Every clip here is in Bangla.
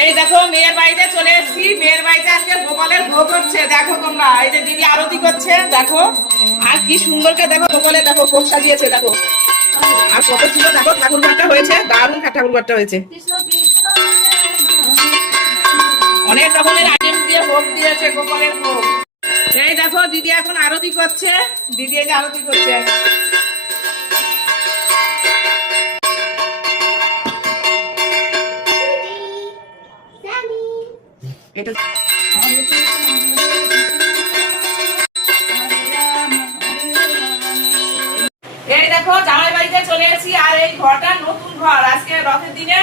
এই দেখো মেয়ের বাড়িতে চলে এসেছি। মেয়ের বাড়িতে আজকে গোপালের ভোগ হচ্ছে। দেখো তোমরা, এই যে দিদি আরতি করছে দেখো। আর কি সুন্দরকে দেখো গোপালের দেখো ভোগ সাজিয়েছে দেখো। আর কত সুন্দর দেখো ঠাকুর ঘরটা হয়েছে, দারুণ ঠাকুর ঘরটা হয়েছে। অনেক রকমের আইটেম দিয়ে ভোগ দিয়েছে গোপালের ভোগ। এই দেখো দিদি এখন আরতি করছে। দিদি এই যে আরতি করছে। এটা এই দেখো জামাই বাড়িতে চলে এসেছি। আর এই ঘরটা নতুন ঘর, আজকে রথের দিনে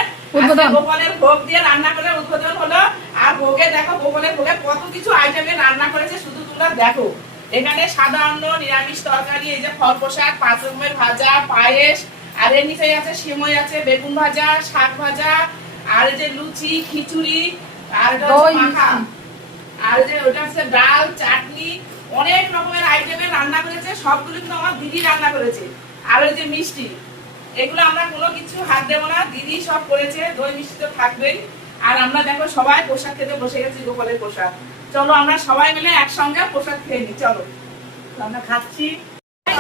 গোপালের ভোগ দিয়ে রান্না করে উদ্বোধন হলো। আর ভোগে দেখো গোপালের ভোগে কত কিছু আইটেমের রান্না করেছে, শুধু তোমরা দেখো। এখানে সাদা অন্ন, নিরামিষ তরকারি, এই যে ফল প্রসাদ, 5 রকমের ভাজা, পায়েস, আর এর নিচে আছে সিমই আছে, বেগুন ভাজা, শাক ভাজা, আর এই যে লুচি, খিচুড়ি, আর মাখা, আর যে ওটা হচ্ছে ডাল, চাটনি, অনেক রকমের আইটেমের রান্না করেছে। সবগুলো কিন্তু আমার দিদি রান্না করেছে। আর ওই যে মিষ্টি, এগুলো আমরা কোনো কিছু হাত দেবো না, দিদি সব করেছে। দই মিষ্টি তো থাকবেই। আর আমরা দেখো সবাই প্রসাদ খেতে বসে গেছি, গোপালের প্রসাদ। চলো আমরা সবাই মিলে একসঙ্গে প্রসাদ খেয়ে নিই। চলো আমরা খাচ্ছি।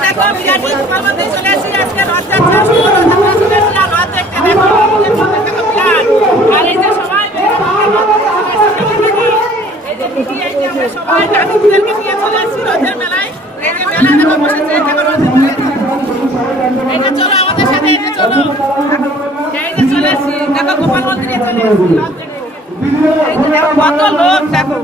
দেখো বিরাটি গোপাল মন্দির চলে এসেছি। আজকে রথযাত্রা শুরু হলো, তোমরা চলে এসেছি আর রথ দেখতে। দেখো আর এই যে সবাই আমরা সবাই নাতিদেরকে নিয়ে চলে এসেছি রথের মেলায়। এই যে মেলা দেখো বসেছে, দেখো রথের মেলায়। এই যে চলো আমাদের সাথে, এই যে চলো, এই যে চলে এসেছি দেখো গোপাল মন্দিরে চলে এসেছি রথ দেখতে। এই যে দেখো কত লোক দেখো।